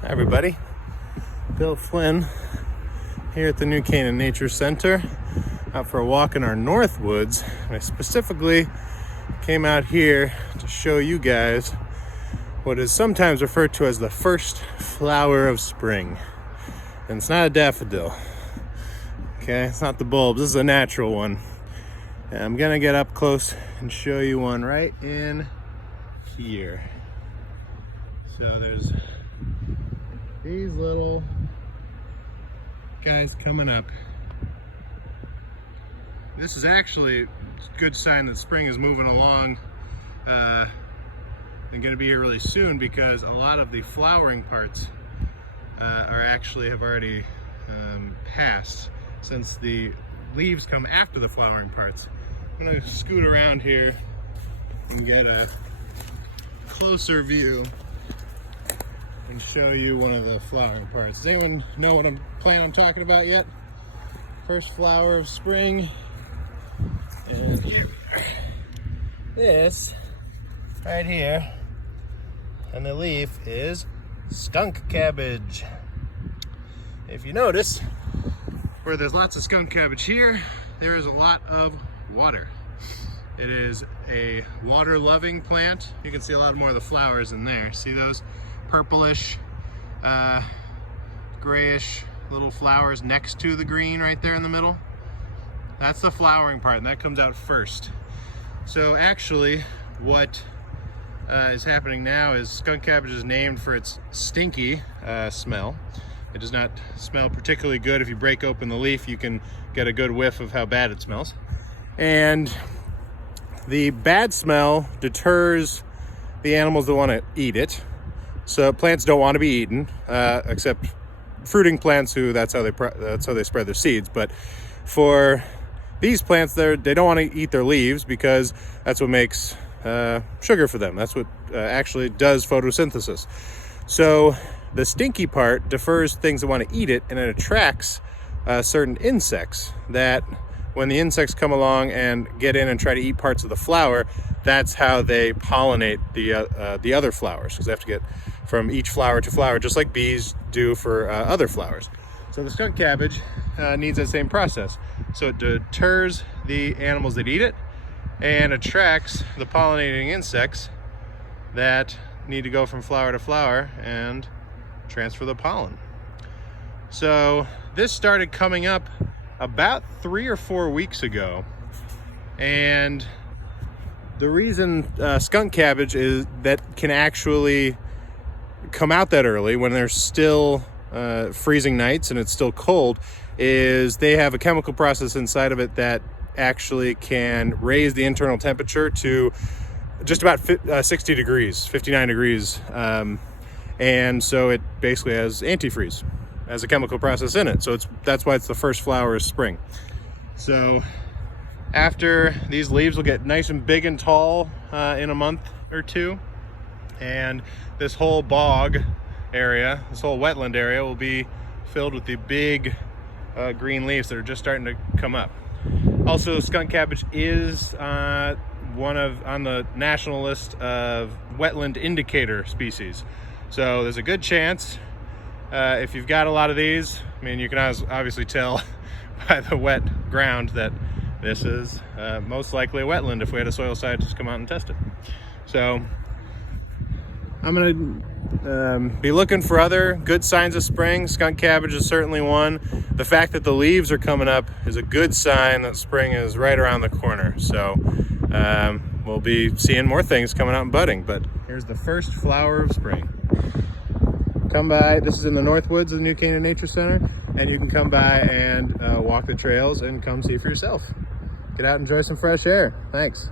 Hi everybody, Bill Flynn here at the new Canaan Nature Center, out for a walk in our north woods. I specifically came out here to show you guys what is sometimes referred to as the first flower of spring. And it's not a daffodil, okay? It's not the bulbs, this is a natural one. And I'm gonna get up close and show you one right in here. So there's these little guys coming up. This is actually a good sign that spring is moving along and going to be here really soon, because a lot of the flowering parts have already passed, since the leaves come after the flowering parts. I'm going to scoot around here and get a closer view and show you one of the flowering parts. Does anyone know what I'm talking about yet? First flower of spring. And this right here, and the leaf is skunk cabbage. If you notice, where there's lots of skunk cabbage here, there is a lot of water. It is a water-loving plant. You can see a lot more of the flowers in there. See those purplish, grayish little flowers next to the green right there in the middle? That's the flowering part, and that comes out first. So actually, what is happening now is skunk cabbage is named for its stinky smell. It does not smell particularly good. If you break open the leaf, you can get a good whiff of how bad it smells. And the bad smell deters the animals that want to eat it. So plants don't want to be eaten, except fruiting plants, who that's how they spread their seeds. But for these plants, they don't want to eat their leaves, because that's what makes sugar for them. That's what actually does photosynthesis. So the stinky part defers things that want to eat it, and it attracts certain insects that, when the insects come along and get in and try to eat parts of the flower, that's how they pollinate the other flowers, because they have to get from each flower to flower, just like bees do for other flowers. So the skunk cabbage needs that same process. So it deters the animals that eat it and attracts the pollinating insects that need to go from flower to flower and transfer the pollen. So this started coming up about 3 or 4 weeks ago, and the reason skunk cabbage is that can actually come out that early when there's still freezing nights and it's still cold is they have a chemical process inside of it that actually can raise the internal temperature to just about 60 degrees, 59 degrees, and so it basically has antifreeze as a chemical process in it. So that's why it's the first flower of spring. So after these leaves will get nice and big and tall in a month or two, and this whole bog area, this whole wetland area, will be filled with the big green leaves that are just starting to come up. Also, skunk cabbage is on the national list of wetland indicator species. So there's a good chance, if you've got a lot of these, I mean, you can obviously tell by the wet ground that this is most likely a wetland if we had a soil scientist come out and test it. So I'm gonna be looking for other good signs of spring. Skunk cabbage is certainly one. The fact that the leaves are coming up is a good sign that spring is right around the corner. So we'll be seeing more things coming out and budding, but here's the first flower of spring. Come by. This is in the North Woods of the new Canaan Nature Center, and you can come by and walk the trails and come see for yourself. Get out and enjoy some fresh air. Thanks.